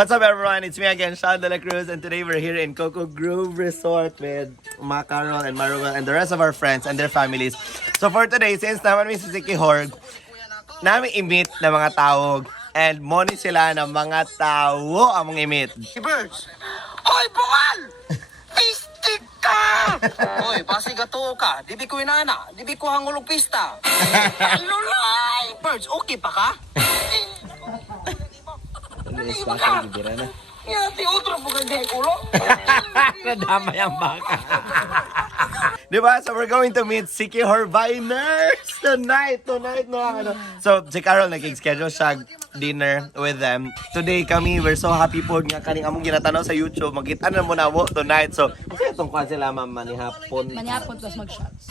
What's up everyone? It's me again, Sean De La Cruz, and today we're here in Coco Grove Resort with Carol and Maruel and the rest of our friends and their families. So for today, since naman may si Siki Horg, namin i-meet na mga tawag and money sila ng mga tao among i-meet. Birds! Hoy, bungal! Pistik ka! Hoy, basi gato ka. Dibi ko inana. Dibi ko hangulog pista. Alulay! Birds, okay pa ka? Yati, otro po ka dahil ulo. Nadamay ang baka. Diba? So we're going to meet Siki Horviners tonight no. So si Carol nag-schedule siya dinner with them. Today kami, we're so happy po nga kaning among ginatanaw sa YouTube. Magkita na mo na mo tonight. So kasi itong kwan sila manihapon. Manihapon plus mag-shots.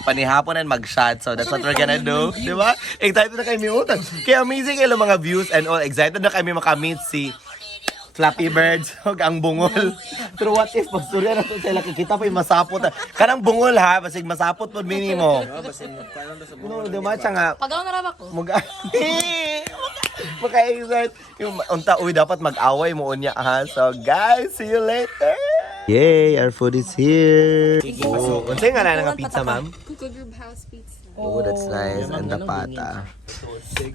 Panihapon and mag-shot. So that's what we're gonna do. Diba? Excited na kami utan. Kaya amazing yung mga views and all. Excited na kami makamit si Flappy Birds og ang bungol. Pero what if pastorya na to sila kikita pa yung masapot. Kanang bungol ha, basig masapot pod minimo. No, diba siya nga Pagaw na raba ko. Maka-excite. Yung unta uy dapat mag-away mo unya ha. So guys, see you later. Yay, our food is here. Oh, unsay nga na nga pizza, ma'am? Coco Grove House Pizza. Oh, that's nice. And the pata.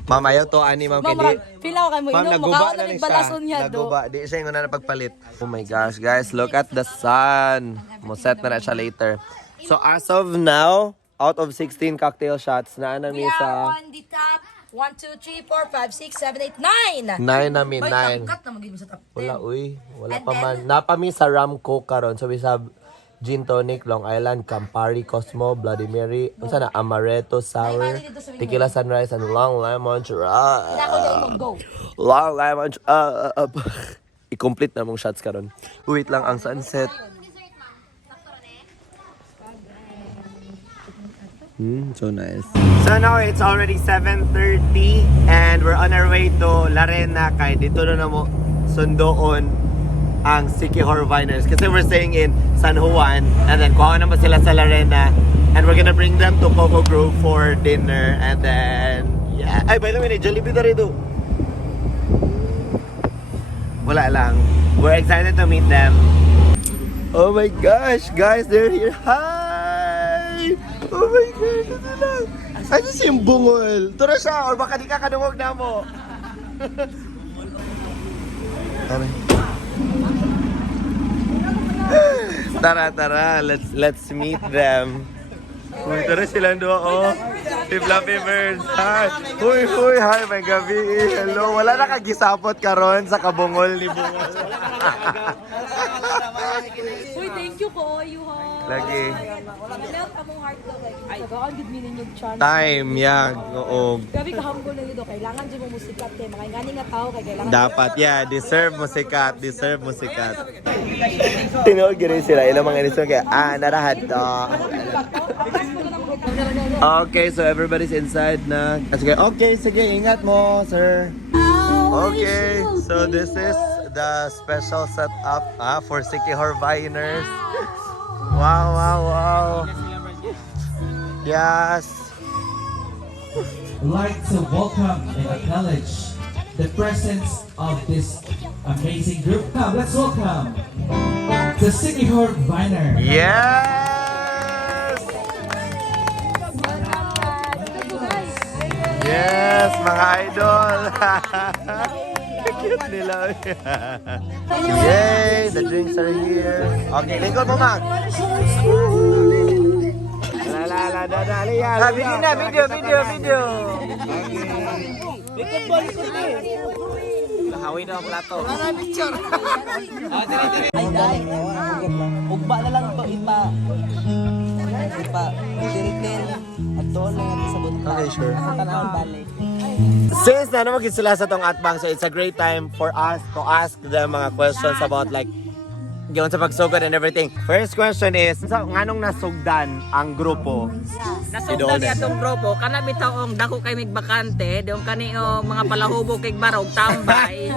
Ma'am, ayaw to ani, ma'am. Ma'am, feel ako kay mo Ma'am, inom. naguba Mukha na na ni balason niya do. Naguba. Di siya yung una na pagpalit. Oh my gosh, guys. Look at the sun. Mo-set na siya later. So, as of now, out of 16 cocktail shots, na We namin are sa... on the top. 1, 2, 3, 4, 5, 6, 7, 8, 9. 9 namin, May 9. cut na magiging sa top 10. Wala, uy. Wala And pa then- man. Napami sa ram coke karon. So, we have gin tonic, Long Island, Campari, Cosmo, Bloody Mary, unsa na, Amaretto, Sour, Tequila Sunrise, and Long Lemon Kaya ako Churro. dahil go. Long Lemon Churro. I-complete na mong shots karon. Wait lang ang sunset. So nice. So now it's already 7:30 and we're on our way to Larena kay dito na mo sundoon ang Siki Horviners kasi we're staying in San Juan and then kuha naman sila sa Larena and we're gonna bring them to Coco Grove for dinner and then yeah. Ay, by the way, Jollibee na rito. Wala lang. We're excited to meet them. Oh my gosh, guys, they're here. Hi! Oh my God, ito lang. Ano siyang bungol? Tara siya, or baka di ka kadungog na mo. Tara, let's meet them. Uy, tara silang doon, oh. Si Fluffy Birds, hi. Huy, hi, may gabi. Hello, wala na kagisapot karon sa kabungol ni Bungol. Uy, thank you po, Yuha. Lagi. Melt among heart daw. Ay, gaon gid mi ninyo chance. Time, yag, oo. Grabe ka humble na yun. Kailangan dyan mo musikat kay mga ngani nga tao kay kailangan. Dapat, yeah, deserve mo sikat. Tinawag gini sila, ilang mga inisong kaya, narahat to. Okay, so everybody's inside na. Sige, ingat mo, sir. Okay, so this is the special setup for Siki Horviners. Wow. Yes. I'd like to welcome and acknowledge the presence of this amazing group. Come, let's welcome the Siki Horviner. Yes! Yes, mga idol! Cute nila. Yay! The drinks are here. Okay, lingkod mo, Mac. Dali yan. Video. Lingkod mo. Nahawi na ang plato. Ay, dahil. Ugba na lang to, ipa. Tiltil. At doon lang natin sa bunta. Okay, sure. Sa tanawang balik. Since na naman sila sa tong atbang, so it's a great time for us to ask them mga questions about like giyon sa pagsugod and everything. First question is, nganong nasugdan ang grupo? Nasugdan niya itong grupo, kana bitaong dako kay mig bakante, diyon kani mga palahubo kay barog tambay.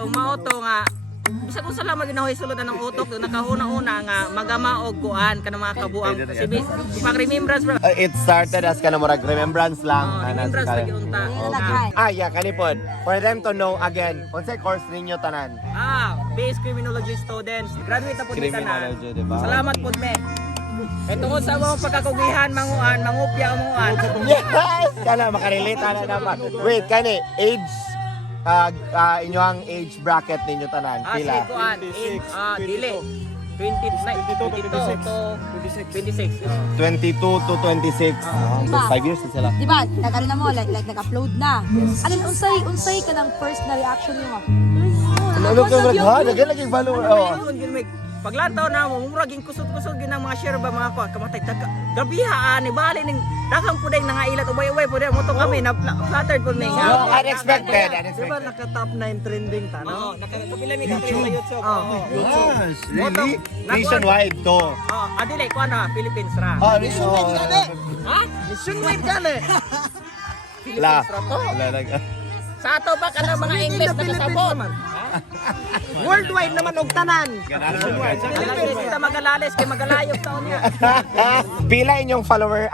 Yung mao to nga bisag usa lang maginahoy sulod ng utok nakahuna-una nga magama og kuan kanang mga kabuang kasi pag remembrance bro. It started as kana murag remembrance lang. Remembrance lagi unta. Yeah, kanipod. For them to know again, unsay course ninyo tanan? Base criminology students. Graduate na po ni tanan. Criminology, diba? Salamat po me. Kaya tungkol sa mga pagkakugihan, manguan, mangupya, manguan. Yes! Kana makarelate na naman. Wait, kani age inyong age bracket ninyo tanan pila? Sige kuan. Dili. 22 to 26. 22 to 26. So 5 years na sila. Di ba? Nag-ano na mo, like nag-upload na. Alin, unsay ka ng first na reaction mo? Ano ka ha? Naging follower. Paglantaw na mo, muraging kusog-kusog yun ang mga share ba mga kuha, kamatay, gabiha, ni bali, ning dagang po dahil nangailat, ubay-ubay po dahil mo to kami, na-flattered po na No, unexpected. Di ba naka-top 9 trending ta, no? Oo, nakapila mi kapila sa YouTube. Yes, really? Nationwide to. Adilay, kuha na, Philippines ra. Ha? Nationwide ka na. La. Sa ato ba ka ng mga English na kasabot? Worldwide naman og tanan. Alam kita magalayos kay magalayok taon niya. Pila inyong follower,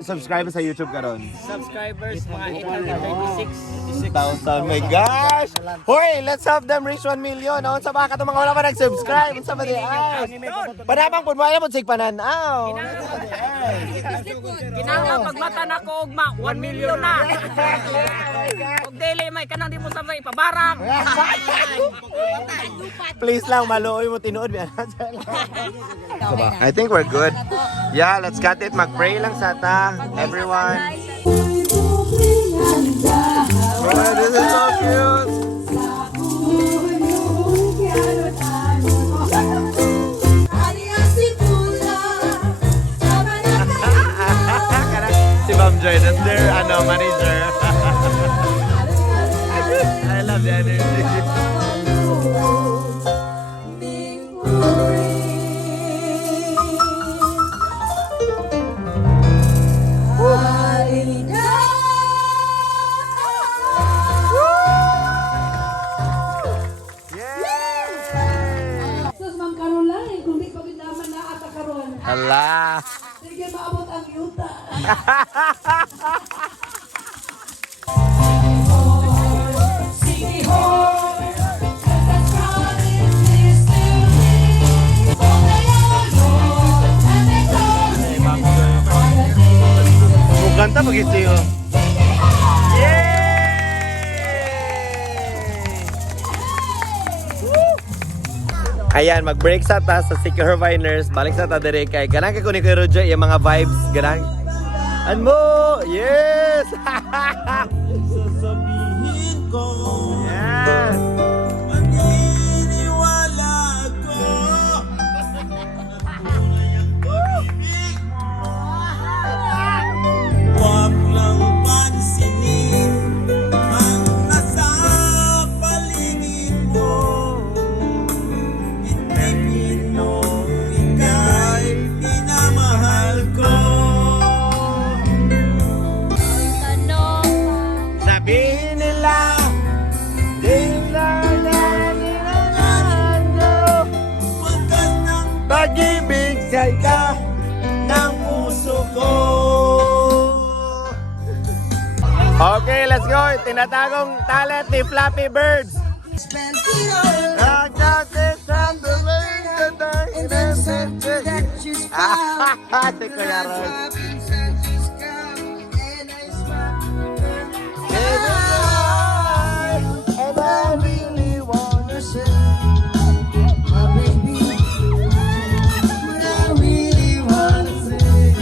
subscribe sa YouTube karon. Subscribers, mga 836. 6,000. My gosh! Hoy, let's have them reach 1 million. Naon sa baka itong mga wala pa nag-subscribe. Unsa ba di ay? Panabang pudmaya mo sig pananaw. Kinanga pagmata na ko ugma 1 million na. Og daily may kanang di mo sabay ipabarang. Please lang, maluoy mo tinuod. I think we're good. Yeah, let's cut it. Mag-pray lang sa ta, everyone. Oh, this is so cute. Si Ma'am Joy, that's their manager. I love the energy. Sus, Ma'am Caroline, kung di pa naman na ata karon. Hala. Sige, maabot ang yuta. Kanta begitu yun. Ayan, mag-break sa ta sa Secure Viners. Balik sa ta dire kay ganang kay kuno kay Roger yung mga vibes ganang. Anmo! Yes! Sasabihin ko, Yes! maniniwala ko tunay ang pag-ibig mo. Huwag lang pansinin ang nasa paligid mo. Isipin mo ika'y minamahal ko. Sabihin nila, Pagkat ng pag-ibig sa ka ng puso ko. Okay, let's go. Tinatagong talent ni Flappy Birds. Si Kuya Ron. And I really wanna say, my baby, what I really wanna say,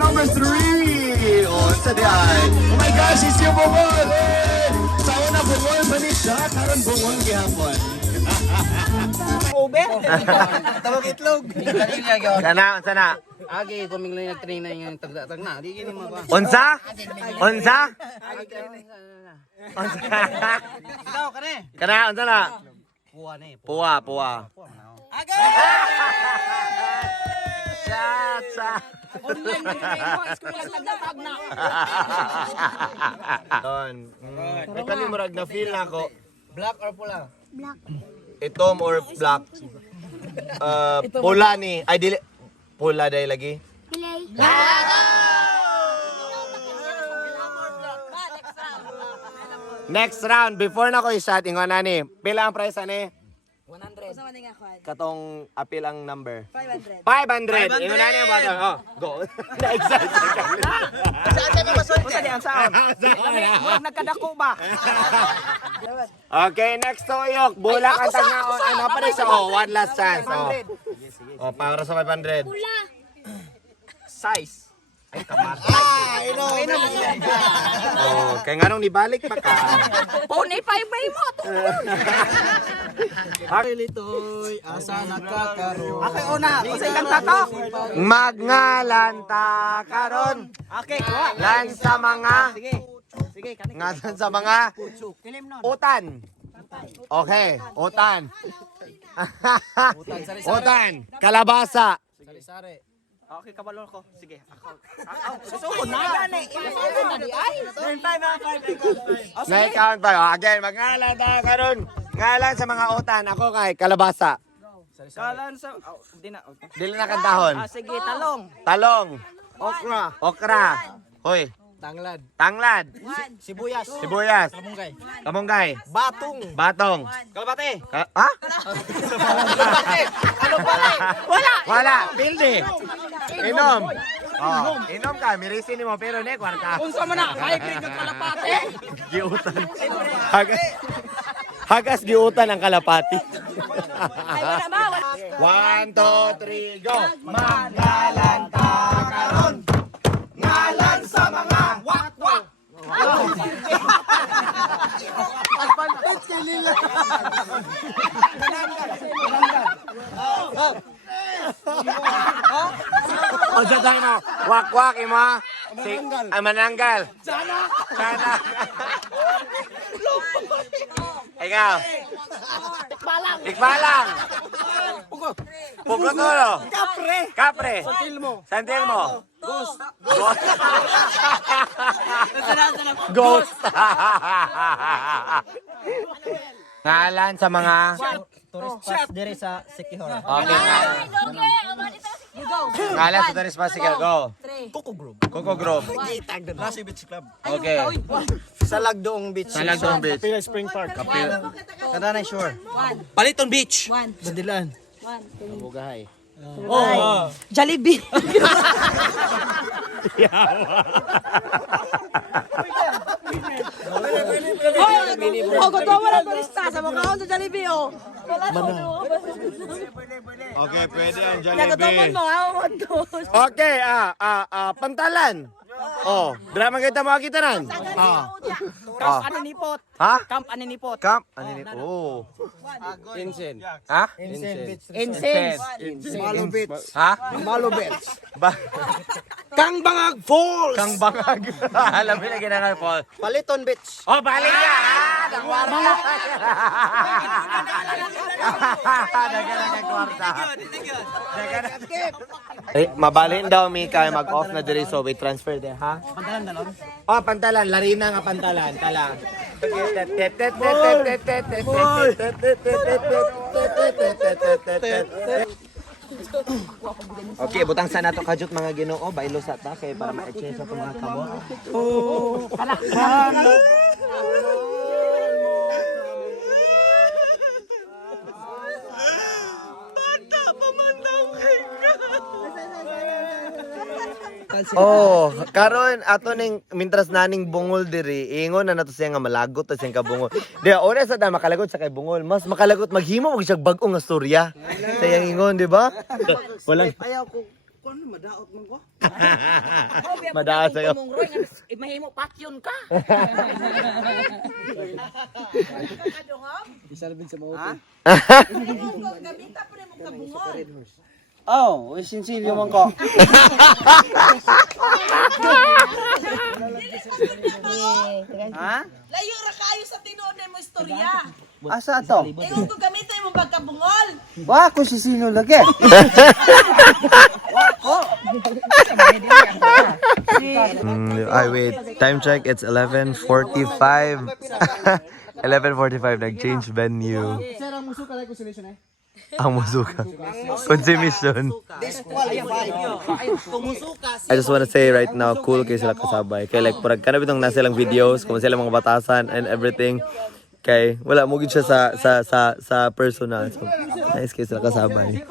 Number 3! Oh, sa di ay. Oh my gosh, it's yung bungol! Eh! Sa una bungol ba ni siya? Karon bungol gihapon. Ube. Tawag itlog. Sana. Agi kuming lang nag-train na yung tagdatag na. Di gini mo ba? Unsa? Unsa? Ikaw kane. Kana unsa na? Puwa na eh. Puwa. Shot. Online mo mo eskwela tagdatag na. Don. Ito ni murag na feel na ako. Black or pula? Itom or black? Pula ni. Ay dili. Pula dahil lagi. Next round. Before na ko i-shot, ingon na ni. Pila ang price ani? 100. Sa maning ako. Katong apil ang number. 500. 500. Ingon na ni ba? Oh, go. Na-excite ka. Unsa di ang sound? Murag nagkadako ba? Okay, next to Uyok. Bulak ang tagnaon. Ano pa rin siya? Oh, one last chance. Oh, para sa 500. Size. Oh, kaya nga nung nibalik pa ka. Pone pa may mo. Litoy, asa nakakaroon. Okay, una. Unsa kang tato? Magngalanta karon. Okay, kuha. Lan sa mga Sige, kani. ngalan sa mga utan. Okay, utan. Utan, kalabasa. Sari-sari. Okay, kabalo ko. Sige, ako. Susuko na. Na-count pa. Oh, again, magngalanta karon. Ngalan sa mga utan. Ako kay kalabasa. Kalan sa di na. Dili na kantahon. Sige, talong. Talong. Okra. Okra. Hoy, Tanglad. tanglad. Sibuyas. Sibuyas. Kamunggay. Kamunggay. Batong. Batong. Kalabate. Ha? Ano pala? Wala. Wala. Pilde. Inom. Oh, inom ka. Mirisin mo pero ne kwarta. Unsa man na? Hybrid ng kalapate. Giutan. Hagas giutan ang kalapati. Ay, wala ba? Wala. 1, 2, 3, go. Magalanta karon. Ngalan sa mga wakwak. O sa tayo mo, wakwak imo. Si mananggal. Sana. Ikaw. Tikbalang. Pugotolo. Kapre. Santilmo. Ghost. Ngalan sa mga Tourist spots dire sa Sikihor. okay. Ngalan sa Tourist Pasical. Go. Coco Grove. Nasi Beach Club. Okay. Sa Lagdoong Beach. Sa Lagdong Beach. Kapila Spring Park. Kadanay Shore. 1. Paliton Beach. 1. Bandilan. 1. Bugahay. Jollibee. Huwag ko wala turista sa mga kaon sa Jollibee, oh. Wala to. Okay, pwede ang Nagatumon mo, ha? Okay, pantalan. Oh, drama kita mga kita nan. Camp aninipot. Ha? Camp aninipot. Camp? Ano ni? Oh. Insen. Ha? Incense. Malo Beach. Ha? Malo Beach. Ba? Kang Bangag Falls. Kang bangag. Alam mo na ginangal, Paul. Paliton Beach. Oh, balik ya! Nagwarta! Nagwarta kwarta. Eh, mabalin daw mi kay mag-off na diri so we transfer there, ha? Pantalan dalon. Oh, pantalan, larina nga pantalan, tala. Okay, butang sa nato kajut mga Ginoo, baylo sa ta kay para ma-exchange sa mga kamot. Oh, karon ato ning mintras naning bungol diri, ingon na nato siya nga malagot ta siyang kabungol. Di ora sa ta makalagot sa kay bungol, mas makalagot maghimo og siyang bag-o nga storya. Sayang ingon, di ba? Walang Ayaw ko. Kuno madaot man ko. madaas sayo. Mahimo patyon ka. Isalbin sa mauto. Oh, sinsilyo man ko. Ha? Layo ra kayo sa tinuod mo istorya. Asa to? Ingon ko gamitin mo pagkabungol. Wa ko si sino lagi. Wait. Time check, it's 11:45. 11:45, nag-change venue. Ang musuka. Consumption. I just wanna say right now, cool kayo sila kasabay. Kaya like, parang kanabit nung nasa silang videos, kung sila mga batasan and everything. Kay wala mo gid siya sa personal. So, nice kayo sila kasabay.